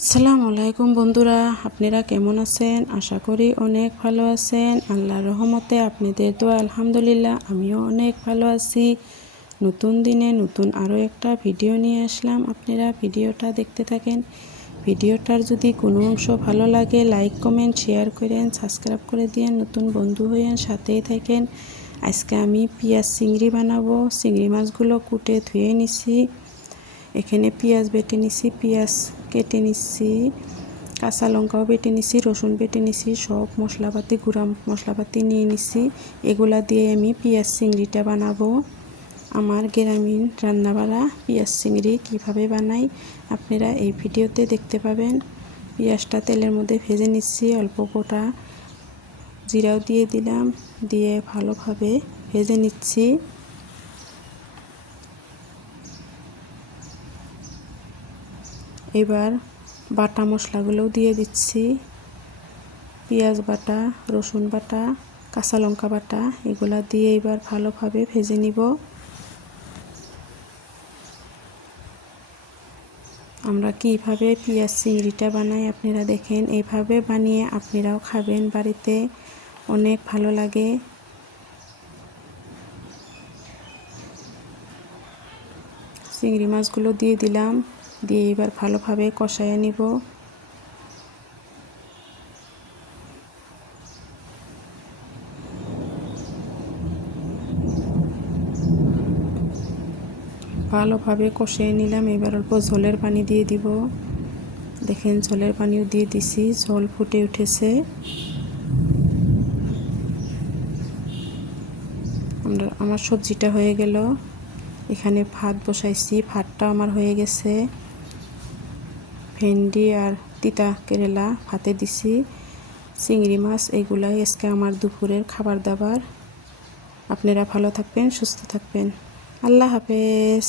আসসালামু আলাইকুম বন্ধুরা, আপনারা কেমন আছেন? আশা করি অনেক ভালো আছেন। আল্লাহর রহমতে আপনাদের দোয়া আলহামদুলিল্লাহ আমিও অনেক ভালো আছি। নতুন দিনে নতুন আরও একটা ভিডিও নিয়ে আসলাম। আপনারা ভিডিওটা দেখতে থাকেন। ভিডিওটার যদি কোনো অংশ ভালো লাগে লাইক কমেন্ট শেয়ার করেন, সাবস্ক্রাইব করে দিয়েন, নতুন বন্ধু হয়েন, সাথেই থাকেন। আজকে আমি পেঁয়াজ চিংড়ি বানাবো। চিংড়ি মাছগুলো কুটে ধুয়ে নিছি। এখানে পেঁয়াজ বেটে নিছি, পেঁয়াজ কেটে নিচ্ছি, কাঁচা লঙ্কাও বেটে নিছি, রসুন বেটে নিছি, সব মশলাপাতি গুঁড়া মশলাপাতি নিয়ে নিছি। এগুলা দিয়ে আমি পেঁয়াজ চিংড়িটা বানাবো। আমার গ্রামীণ রান্নাবাড়া পেঁয়াজ চিংড়ি কীভাবে বানাই আপনারা এই ভিডিওতে দেখতে পাবেন। পেঁয়াজটা তেলের মধ্যে ভেজে নিচ্ছি, অল্প গোটা জিরাও দিয়ে দিলাম, দিয়ে ভালোভাবে ভেজে নিচ্ছি। এবার বাটা মশলাগুলোও দিয়ে দিচ্ছি, পেঁয়াজ বাটা, রসুন বাটা, কাঁচা লঙ্কা বাটা, এগুলা দিয়ে এবার ভালোভাবে ভেজে নিব। আমরা কিভাবে পেঁয়াজ চিংড়িটা বানাই আপনারা দেখেন, এইভাবে বানিয়ে আপনারাও খাবেন বাড়িতে, অনেক ভালো লাগে। চিংড়ি মাছগুলো দিয়ে দিলাম, দিয়ে এবার ভালোভাবে কষায় নিব। ভালোভাবে কষিয়ে নিলাম। এবার অল্প ঝোলের পানি দিয়ে দিব। দেখেন ঝোলের পানিও দিয়ে দিছি, ঝোল ফুটে উঠেছে। আমার সবজিটা হয়ে গেল। এখানে ভাত বসাইছি, ভাতটা আমার হয়ে গেছে। ভেন্ডি আর তিতা কেরেলা ভাতে দিছি, চিংড়ি মাছ, এগুলাই আজকে আমার দুপুরের খাবার দাবার। আপনারা ভালো থাকবেন, সুস্থ থাকবেন। আল্লাহ হাফেজ।